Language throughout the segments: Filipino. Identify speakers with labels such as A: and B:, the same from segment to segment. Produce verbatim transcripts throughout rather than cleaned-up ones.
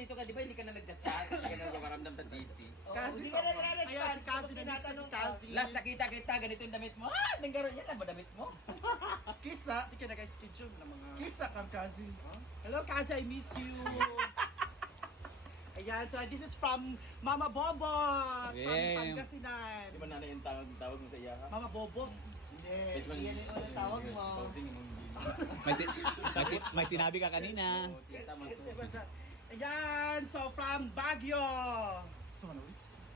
A: nito ka, di ba hindi ka na nagchat-chat? Hindi ka na nagpaparamdam sa G C.
B: Kasi
C: Hindi ka
B: Kaya
C: nagre-response.
B: si Kasi na
C: tinatanong
B: si Kasi.
A: Last nakita kita, ganito yung damit mo. Ah, nanggaro yan lang ba damit mo?
B: Kisa.
C: Hindi ka nag-schedule ng mga...
B: Kisa kang Kasi.
C: Hello, Kasi, I miss you. Ayan, so this is from Mama Bobo from
D: Yeah.
C: Pangasinan.
A: Di ba nanay yung tawag, tawag mo sa iya ha?
C: Mama Bobo? Hindi, yan yung unang tawag mo.
A: Pausing mo.
D: May, si, may, si, may sinabi ka kanina.
A: Oh, tita mo to.
C: Ayan, so from Baguio.
B: So, ano ulit?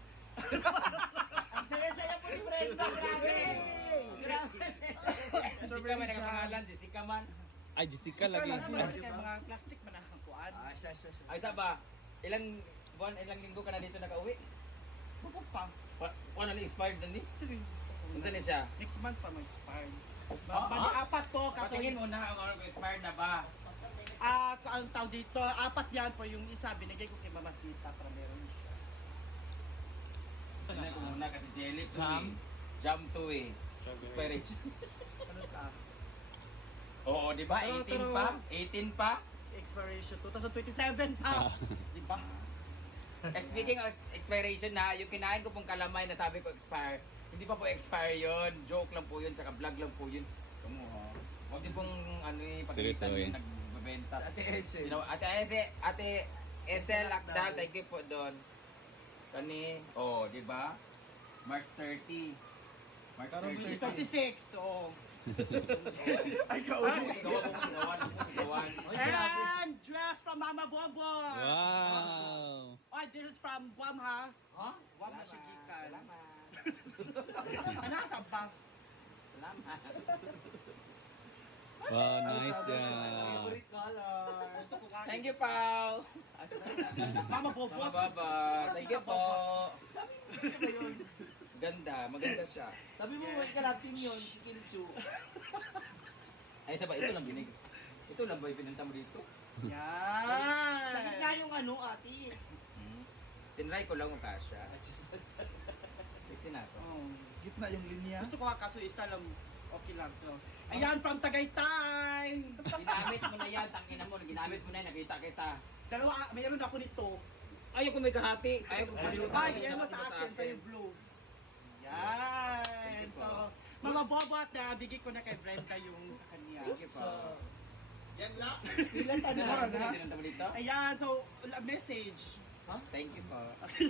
C: Ang saya-saya po ni Brenda, grabe. Grabe, saya-saya.
A: Jessica man nakapangalan, Jessica man.
D: Ay, Jessica lagi.
C: Kasi kaya mga plastic man ang kuan.
B: Ah, siya, siya, siya.
A: Ay, saba, ilang buwan, ilang linggo ka na dito nakauwi?
C: Bukod pa.
A: Pa- Ano na expired na ni? Unsa ni siya?
C: Next month pa mag-expire.
A: Ah,
C: Bali,
A: ah?
C: apat to. Kaso,
A: Patingin mo na ang ano expired na ba?
C: ah, ang tawag dito, apat yan po yung isa, binigay ko kay Mama Sita para meron siya.
A: Tingnan ko muna kasi jelly to
D: Jam?
A: eh. Jam to eh. Expiration.
C: Ano sa
A: Oo, di ba?
C: Pero,
A: eighteen
C: pero-
A: pa? eighteen pa?
C: expiration? twenty twenty-seven pa. Di ba?
A: Eh, speaking of expiration na, yung kinain ko pong kalamay na sabi ko expire, hindi pa po expire yon, joke lang po yun, tsaka vlog lang po yun. Kamu ha? Huwag din pong ano eh, pagkalitan
D: Seryoso,
A: yung
D: eh.
A: nagbebenta.
B: Ate Ese.
A: You know, Ate Ese, Ate Ese Lakdal, thank you po doon. Kani, oh, di ba? March thirty. March
B: Parang
A: thirty.
C: twenty-six, oo.
B: Ay,
A: Ay,
B: kauli.
A: sigawan mo, sigawan mo, sigawan.
C: And dress from Mama Bobo.
D: Wow!
C: Oh, this is from Guam ha.
A: Ha?
C: Guam na siya gikan.
A: Salamat.
C: Ano sa bang?
A: Salamat.
D: Wow, nice job.
B: Favorite color.
C: Gusto ko nga.
A: Thank you, Pao.
C: Mama Bobo.
A: Mga baba. Thank you po.
B: Sabi mo, sino ba yun?
A: Ganda, maganda siya.
B: Sabi mo, may kalating yun, si Kilchu.
A: Ay, sabay, ito lang binig. Ito lang ba yung pinunta mo dito?
C: Yan.
B: Sa gitna yung ano, ate.
A: Hmm. Tinry ko lang kung kasha. Fixin na to.
C: Oh.
B: Gitna yung linya.
C: Gusto ko nga kaso isa lang okay lang. So, ayan from Tagaytay.
A: Ginamit mo na yan, tangina mo. Ginamit mo na yan, nakita kita.
C: Dalawa, mayroon ako nito.
A: Ayaw ko may kahati. Ayaw ko paliw.
C: Ay, yellow sa akin, sa yung blue. Yan. So, mga bobot na bigay ko na kay Brenda yung sa kanya.
A: Thank you po.
B: Yan lang.
C: Ilan
A: Ano
C: tayo
A: ba?
C: na?
A: Pinunta mo dito?
C: Ayan, so, wala- message.
A: Thank you po.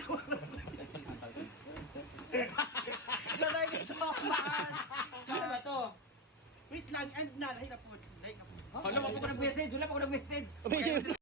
C: Sanay ka sa mga.
A: Ano ba to?
C: Wait lang, and na, lahi na po. Lahi na po.
A: Wala pa ko nag-message. Wala pa ko nag-message.